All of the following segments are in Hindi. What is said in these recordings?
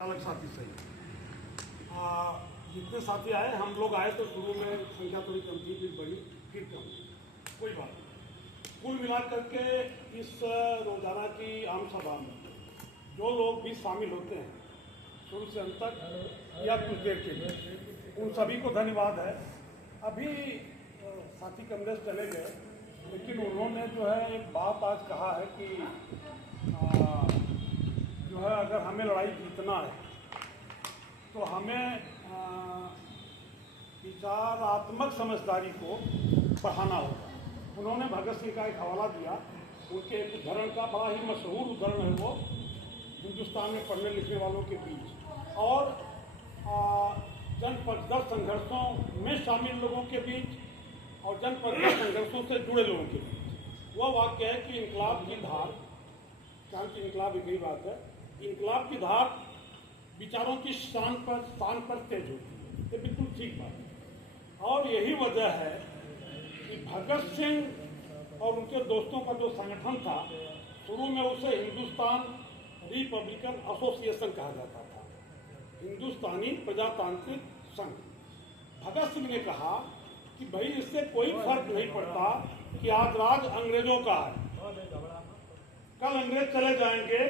अलग साथी सही। जितने साथी आए, हम लोग आए तो शुरू में संख्या थोड़ी कम थी, फिर बढ़ी, फिर कम, कोई बात नहीं। कुल मिला करके इस रोजाना की आम सभा में जो लोग भी शामिल होते हैं शुरू से अंत तक या कुछ देर के लिए, उन सभी को धन्यवाद है। अभी साथी कमलेश चले गए, लेकिन उन्होंने जो है एक बात आज कहा है कि जो है अगर हमें लड़ाई जीतना है तो हमें विचारात्मक समझदारी को बढ़ाना होगा। उन्होंने भगत सिंह का एक हवाला दिया, उनके एक उदाहरण का, बड़ा ही मशहूर उदाहरण है वो हिंदुस्तान में पढ़ने लिखने वालों के बीच और जनपद संघर्षों में शामिल लोगों के बीच और जनपद संघर्षों से जुड़े लोगों के बीच। वह वाक्य है कि इनकलाब की धार, क्रांति इनकलाब एक ही बात है, इनकलाब की धार विचारों की शान पर तेज होती है। ये बिल्कुल ठीक बात है और यही वजह है कि भगत सिंह और उनके दोस्तों का जो संगठन था, शुरू में उसे हिंदुस्तान रिपब्लिकन एसोसिएशन कहा जाता था, हिंदुस्तानी प्रजातांत्रिक संघ। भगत सिंह ने कहा कि भाई इससे कोई फर्क नहीं पड़ता कि आज राज अंग्रेजों का है, कल अंग्रेज चले जाएंगे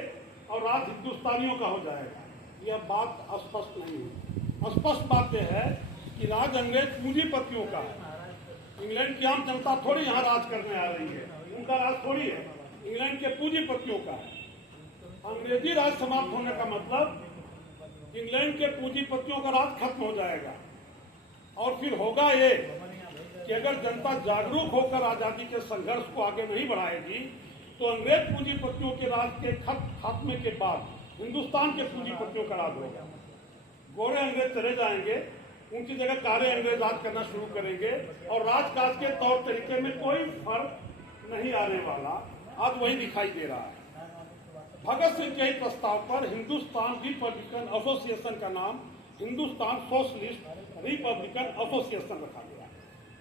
और राज हिंदुस्तानियों का हो जाएगा। यह बात स्पष्ट नहीं है। स्पष्ट बात यह है कि राज अंग्रेज पूंजीपतियों का है। इंग्लैंड की आम जनता थोड़ी यहाँ राज करने आ रही है, उनका राज थोड़ी है, इंग्लैंड के पूंजीपतियों का है। अंग्रेजी राज समाप्त होने का मतलब इंग्लैंड के पूंजीपतियों का राज खत्म हो जाएगा और फिर होगा ये कि अगर जनता जागरूक होकर आजादी के संघर्ष को आगे नहीं बढ़ाएगी तो अंग्रेज पूंजीपतियों के राज के खात्मे के बाद हिंदुस्तान के पूंजीपतियों का राज होगा। गोरे अंग्रेज चले जाएंगे, उनकी जगह काले अंग्रेज राज करना शुरू करेंगे और राजकाज के तौर तरीके में कोई फर्क नहीं आने वाला। आज वही दिखाई दे रहा है। भगत सिंह के प्रस्ताव पर हिंदुस्तान रिपब्लिकन एसोसिएशन का नाम हिंदुस्तान सोशलिस्ट रिपब्लिकन एसोसिएशन रखा गया,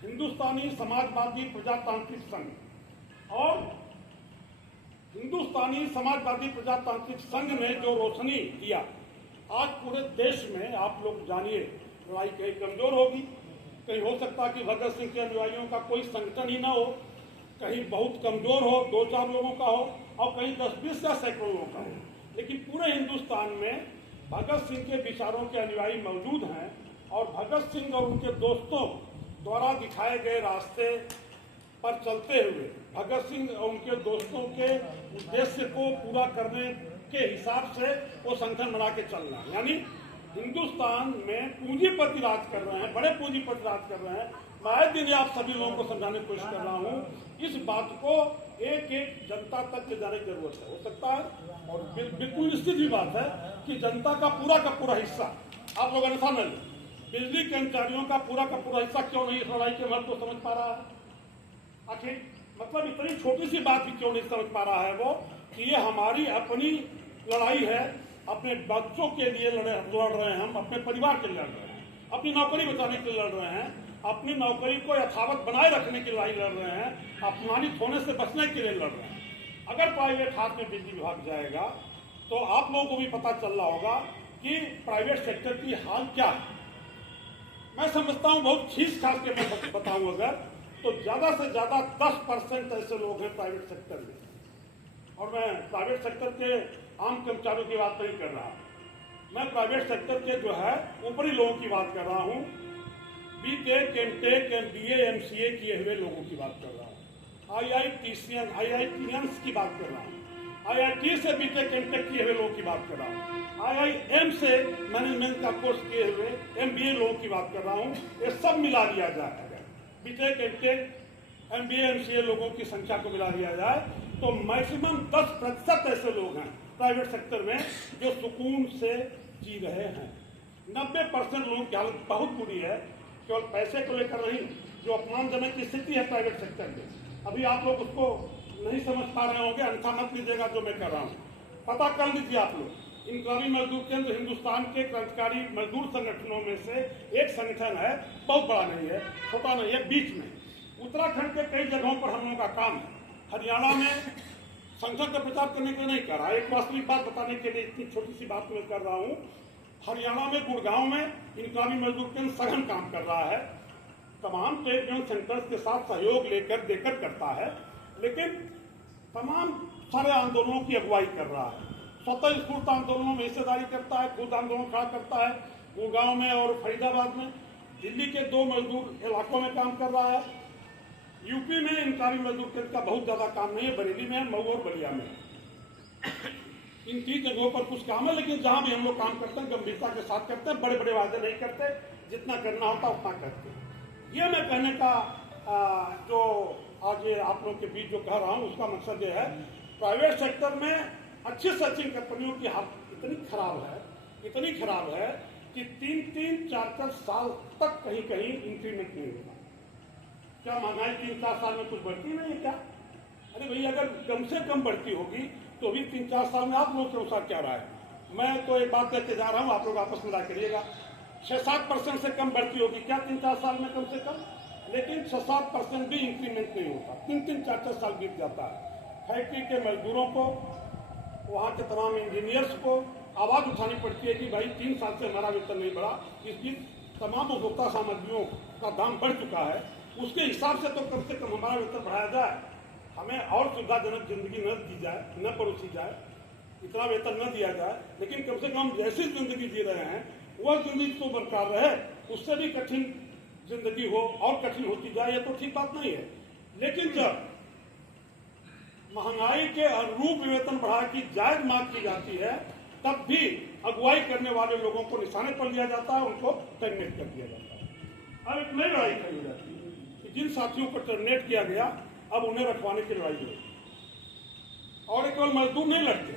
हिंदुस्तानी समाजवादी प्रजातांत्रिक संघ। और हिंदुस्तानी समाजवादी प्रजातांत्रिक संघ ने जो रोशनी दिया, आज पूरे देश में आप लोग जानिए लड़ाई कहीं कमजोर होगी, कहीं हो सकता कि भगत सिंह के अनुयायियों का कोई संगठन ही ना हो, कहीं बहुत कमजोर हो, 2-4 लोगों का हो और कहीं 10-20 या सैकड़ों लोगों का हो, लेकिन पूरे हिंदुस्तान में भगत सिंह के विचारों के अनुयायी मौजूद हैं और भगत सिंह और उनके दोस्तों द्वारा दिखाए गए रास्ते पर चलते हुए भगत सिंह और उनके दोस्तों के उद्देश्य को पूरा करने के हिसाब से वो संगठन बना के चलना। यानी हिंदुस्तान में पूंजीपति राज कर रहे हैं, बड़े पूंजीपति राज कर रहे हैं। मैं दिन आप सभी लोगों को समझाने की कोशिश कर रहा हूँ, इस बात को एक एक जनता तक ले जाने की जरूरत है। हो सकता है और बिल्कुल निश्चित भी बात है कि जनता का पूरा हिस्सा आप लोगों ने समझ, बिजली कर्मचारियों का पूरा हिस्सा क्यों नहीं इस लड़ाई के महत्व को समझ पा रहा है। आखिर मतलब इतनी छोटी सी बात भी क्यों नहीं समझ पा रहा है वो कि ये हमारी अपनी लड़ाई है, अपने बच्चों के लिए लड़ रहे हैं, हम अपने परिवार के लिए लड़ रहे हैं, अपनी नौकरी बचाने के लिए लड़ रहे हैं, अपनी नौकरी को यथावत बनाए रखने की लड़ाई लड़ रहे हैं, अपमानित होने से बचने के लिए लड़ रहे हैं। अगर प्राइवेट हाथ में बिजली विभाग जाएगा तो आप लोगों को भी पता चल रहा होगा कि प्राइवेट सेक्टर की हाल क्या है। मैं समझता हूँ बहुत खींच खास के मैं बताऊँ अगर तो ज्यादा से ज्यादा 10% ऐसे लोग हैं प्राइवेट सेक्टर में। और मैं प्राइवेट सेक्टर के आम कर्मचारियों की बात नहीं कर रहा, मैं प्राइवेट सेक्टर के जो है ऊपरी लोगों की बात कर रहा हूँ, बीटेक, एमटेक, एमबीए, एमसीए किए हुए लोगों की बात कर रहा हूँ, आईआईटीएंस की बात कर रहा हूँ, आईआईटी से बीटेक एमटेक किए हुए लोगों की बात कर रहा हूँ, आईआईएम से मैनेजमेंट का कोर्स किए हुए एमबीए लोगों की बात कर रहा हूँ। ये सब मिला दिया जाए, बीटेक, एमटेक, एमबीए, एमसीए लोगों की संख्या को मिला दिया जाए तो मैक्सिमम 10% ऐसे लोग हैं प्राइवेट सेक्टर में जो सुकून से जी रहे हैं। 90% लोगों की हालत बहुत बुरी है, केवल पैसे को लेकर नहीं, जो अपमानजनक स्थिति है प्राइवेट सेक्टर में। अभी आप लोग उसको नहीं समझ पा रहे होंगे, अन्यथा मत लीजिएगा जो मैं कर रहा हूँ, पता कर लीजिए आप लोग। इनकलाबी मजदूर केंद्र हिंदुस्तान के क्रांतिकारी मजदूर संगठनों में से एक संगठन है, बहुत बड़ा नहीं है, छोटा नहीं है, बीच में। उत्तराखंड के कई जगहों पर हम लोगों का काम है, हरियाणा में संसद का प्रचार करने के लिए नहीं कर रहा। एक वास्तविक बात बताने के लिए इतनी छोटी सी बात मैं कर रहा हूँ। हरियाणा में गुड़गांव में इनकलाबी मजदूर केंद्र सघन काम कर रहा है, तमाम ट्रेड यूनियन सेंटर्स के साथ सहयोग लेकर देकर करता है, लेकिन तमाम सारे आंदोलनों की अगुवाई कर रहा है, स्वतः स्फूर्त आंदोलनों में हिस्सेदारी करता है, खुद आंदोलन खड़ा करता है गुड़गांव में और फरीदाबाद में। दिल्ली के 2 मजदूर इलाकों में काम कर रहा है। यूपी में इनकलाबी मजदूर केंद्र का बहुत ज्यादा काम नहीं है, बरेली में, मऊ और बलिया में। इन 3 जगहों पर कुछ काम है, लेकिन जहां भी हम लोग काम करते हैं गंभीरता के साथ करते हैं, बड़े बड़े वादे नहीं करते, जितना करना होता उतना करते हैं। ये मैं कहने का जो आज आप लोगों के बीच जो कह रहा हूँ उसका मकसद ये है, प्राइवेट सेक्टर में अच्छी से अच्छी कंपनियों की हालत इतनी खराब है कि 3-3, 4-4 साल तक कहीं कहीं इंक्रीमेंट नहीं होगा। क्या महंगाई 3-4 साल में कुछ बढ़ती नहीं है क्या? अरे भैया, अगर कम से कम बढ़ती होगी तो भी 3-4 साल में आप लोगों के अनुसार क्या रहा है? मैं तो एक बात कहते जा रहा हूँ, आप लोग आपस में राय करिएगा। 6-7% से कम बढ़ती होगी क्या 3-4 साल में कम से कम? लेकिन 6-7% भी इंक्रीमेंट नहीं होता, 3-3, 4-4 साल बीत जाता है। फैक्ट्री के मजदूरों को, वहाँ के तमाम इंजीनियर्स को आवाज उठानी पड़ती है कि भाई 3 साल से हमारा वेतन नहीं बढ़ा। इस बीच तमाम उपभोक्ता सामग्रियों का दाम बढ़ चुका है, उसके हिसाब से कम हमारा वेतन बढ़ाया जाए, हमें और सुविधाजनक जिंदगी न दी जाए, न परोसी जाए, इतना वेतन न दिया जाए, लेकिन कम से कम जैसी जिंदगी जी रहे हैं वह जिंदगी तो बरकरार रहे, उससे भी कठिन जिंदगी हो और कठिन होती जाए, ये तो ठीक बात नहीं है। लेकिन जब महंगाई के अनुरूप वेतन बढ़ा की जायज मांग की जाती है, तब भी अगुवाई करने वाले लोगों को निशाने पर लिया जाता है, उनको टर्मिनेट कर दिया जाता है। अब एक नई लड़ाई खड़ी हो जाती है कि जिन साथियों को टर्मिनेट किया गया अब उन्हें रखवाने की लड़ाई हो। और केवल मजदूर नहीं लड़ते,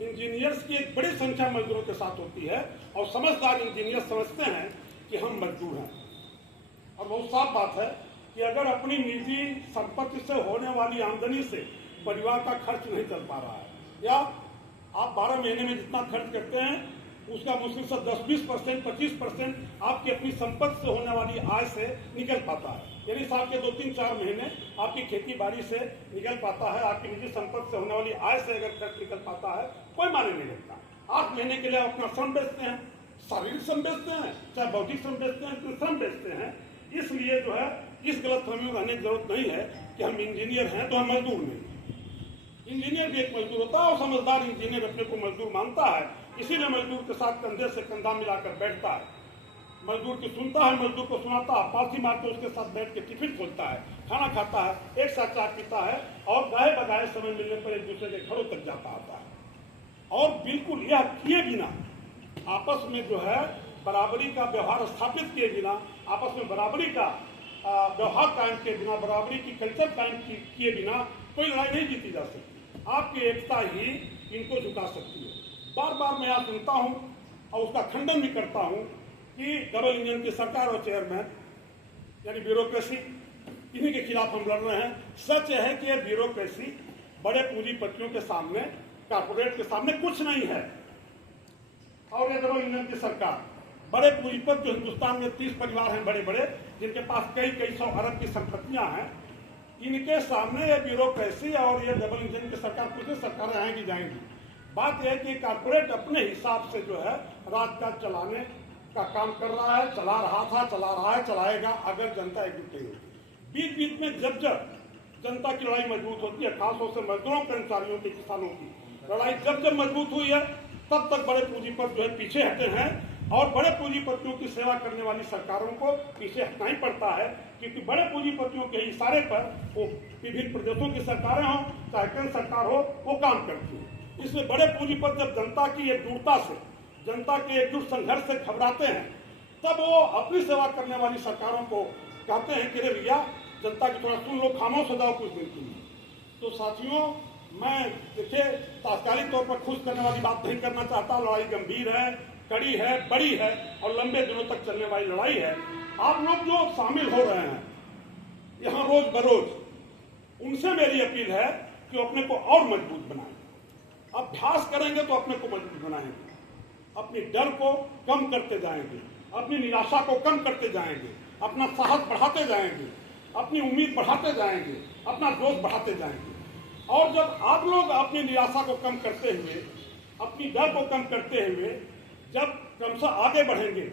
इंजीनियर्स की एक बड़ी संख्या मजदूरों के साथ होती है, और समझदार इंजीनियर समझते हैं कि हम मजदूर हैं। और बहुत साफ बात है कि अगर अपनी निजी संपत्ति से होने वाली आमदनी से परिवार का खर्च नहीं चल पा रहा है, या आप 12 महीने में जितना खर्च करते हैं उसका मुश्किल से 10-20%, 25% आपकी अपनी संपत्ति से होने वाली आय से निकल पाता है। यानी साल के 2-3-4 महीने आपकी खेती बाड़ी से निकल पाता है, आपकी निजी संपत्ति से होने वाली आय से अगर खर्च निकल पाता है, कोई माने नहीं लगता। 8 महीने के लिए अपना श्रम बेचते हैं, शारीरिक श्रम बेचते हैं, चाहे बौद्धिक श्रम बेचते हैं, तो श्रम बेचते हैं। इसलिए जो है इस गलतफहमी में रहने की जरूरत नहीं है कि हम इंजीनियर हैं तो हम मजदूर नहीं। इंजीनियर भी एक मजदूर होता है, और समझदार इंजीनियर अपने को मजदूर मानता है, इसीलिए मजदूर के साथ कंधे से कंधा मिलाकर बैठता है, मजदूर की सुनता है, मजदूर को सुनाता है, पालथी मार के उसके साथ बैठ के टिफिन खोलता है, खाना खाता है, एक साथ चाय पीता है, और गाये बगाए समय मिलने पर एक दूसरे के घरों तक जाता आता है। और बिल्कुल यह किए बिना, आपस में जो है बराबरी का व्यवहार स्थापित किए बिना, आपस में बराबरी का व्यवहार कायम किए बिना, बराबरी की कल्चर कायम किए बिना कोई लड़ाई नहीं जीती जा सकती। आपकी एकता ही इनको झुका सकती है। बार बार मैं यहाँ सुनता हूँ और उसका खंडन भी करता हूँ कि डबल इंजन की सरकार और चेयरमैन यानी ब्यूरोक्रेसी, इन्हीं के खिलाफ हम लड़ रहे हैं। सच है कि यह ब्यूरोक्रेसी बड़े पूंजीपतियों के सामने, कॉर्पोरेट के सामने कुछ नहीं है, और ये डबल इंजन की सरकार, बड़े पूंजीपति जो हिंदुस्तान में 30 परिवार हैं बड़े बड़े, जिनके पास कई 100 अरब की संपत्तियां हैं, इनके सामने ये ब्यूरोक्रेसी और ये डबल इंजन की सरकार, कुछ सरकारें आएंगी जाएंगी। बात यह है कि कॉर्पोरेट अपने हिसाब से जो है राजकाज चलाने का काम कर रहा है, चला रहा था, चला रहा है, चलाएगा, अगर जनता एकजुट नहीं होगी। बीच बीच में जब जब जनता की लड़ाई मजबूत होती है, खासतौर से मजदूरों, कर्मचारियों की, किसानों की लड़ाई जब मजबूत हुई है, तब तक बड़े पूंजीपति जो है पीछे हटे हैं, और बड़े पूंजीपतियों की सेवा करने वाली सरकारों को पीछे हटना ही पड़ता है, क्योंकि बड़े पूंजीपतियों के इशारे पर वो विभिन्न प्रदेशों की सरकारें हों चाहे केंद्र सरकार हो, वो काम करती है। इसलिए बड़े पूंजीपति जब जनता की एकजुटता से, जनता के एकजुट संघर्ष से घबराते हैं, तब वो अपनी सेवा करने वाली सरकारों को कहते हैं कि रे भैया जनता की थोड़ा सुन लो, खामोश हो जाओ कुछ दिन के लिए। तो साथियों, मैं देखिए तात्कालिक तौर पर खुश करने वाली बात नहीं करना चाहता। लड़ाई गंभीर है, कड़ी है, बड़ी है, और लंबे दिनों तक चलने वाली लड़ाई है। आप लोग जो शामिल हो रहे हैं यहाँ रोज बरोज, उनसे मेरी अपील है कि अपने को और मजबूत बनाएं। अभ्यास करेंगे तो अपने को मजबूत बनाएंगे, अपनी डर को कम करते जाएंगे, अपनी निराशा को कम करते जाएंगे, अपना साहस बढ़ाते जाएंगे, अपनी उम्मीद बढ़ाते जाएंगे, अपना जोश बढ़ाते जाएंगे। और जब आप लोग अपनी निराशा को कम करते हुए, अपनी डर को कम करते हुए जब क्रमशः आगे बढ़ेंगे,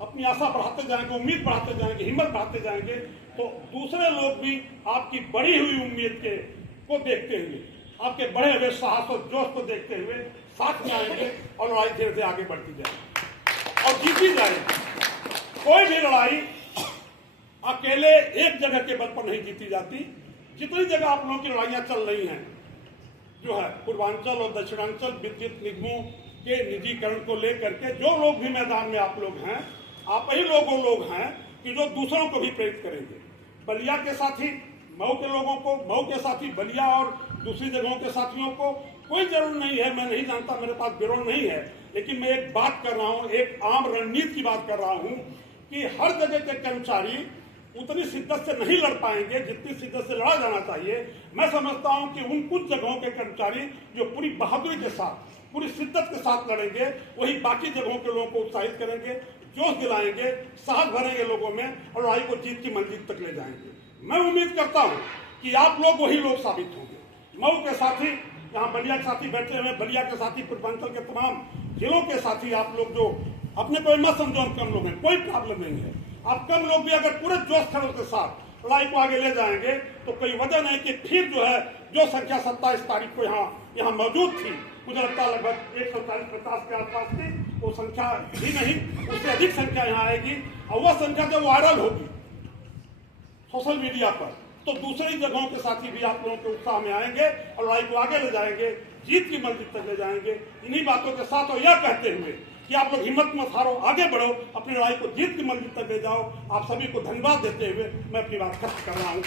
अपनी आशा बढ़ाते जाएंगे, उम्मीद बढ़ाते जाएंगे, हिम्मत बढ़ाते जाएंगे, तो दूसरे लोग भी आपकी बढ़ी हुई उम्मीद को देखते हुए, आपके बढ़े हुए साहस और जोश को देखते हुए साथ में आएंगे और लड़ाई धीरे धीरे आगे बढ़ती जाएगी और जीती जाएगी। कोई भी लड़ाई अकेले एक जगह के बल पर नहीं जीती जाती। जितनी जगह आप लोगों की लड़ाइयां चल रही हैं, जो है पूर्वांचल और दक्षिणांचल विद्युत निगमों के निजीकरण को लेकर के, जो लोग भी मैदान में आप लोग हैं, आप ही लोग हैं कि जो दूसरों को भी प्रेरित करेंगे। बलिया के साथी मऊ के लोगों को, मऊ के साथी बलिया और दूसरी जगहों के साथियों को कोई जरूर नहीं है, मैं नहीं जानता, मेरे पास ब्यूरो नहीं है, लेकिन मैं एक बात कर रहा हूं, एक आम रणनीति की बात कर रहा हूं कि हर जगह के कर्मचारी उतनी शिद्दत से नहीं लड़ पाएंगे जितनी शिद्दत से लड़ा जाना चाहिए। मैं समझता हूं कि उन कुछ जगहों के कर्मचारी जो पूरी बहादुरी के साथ, पूरी शिद्दत के साथ लड़ेंगे, वही बाकी जगहों के लोगों को उत्साहित करेंगे, जोश दिलाएंगे, साहस भरेंगे लोगों में और लड़ाई को जीत की मंजिल तक ले जाएंगे। मैं उम्मीद करता हूं कि आप लोग वही लोग साबित होंगे। मऊ के साथी, यहाँ बलिया के साथी बैठे हुए, बलिया के साथी, पूर्वांचल के तमाम जिलों के साथी, आप लोग जो अपने को मत समझो हम कम लोग हैं, कोई प्रॉब्लम नहीं है। आप कम लोग भी अगर पूरे जोश खरोश के साथ लड़ाई को आगे ले जाएंगे तो कोई वजह नहीं कि फिर जो है जो संख्या 27 तारीख को यहाँ मौजूद थी, मुझे लगता है लगभग 140-50 के आसपास थी, वो संख्या भी नहीं, उससे अधिक संख्या यहाँ आएगी। और वह संख्या जब वायरल होगी सोशल मीडिया पर, तो दूसरी जगहों के साथी भी आप लोगों के उत्साह में आएंगे और लड़ाई को आगे ले जाएंगे, जीत की मंजिल तक ले जाएंगे। इन्हीं बातों के साथ और यह कहते हुए कि आप लोग हिम्मत मत हारो, आगे बढ़ो, अपनी लड़ाई को जीत की मंजिल तक ले जाओ। आप सभी को धन्यवाद देते हुए मैं अपनी बात खत्म कर रहा हूँ।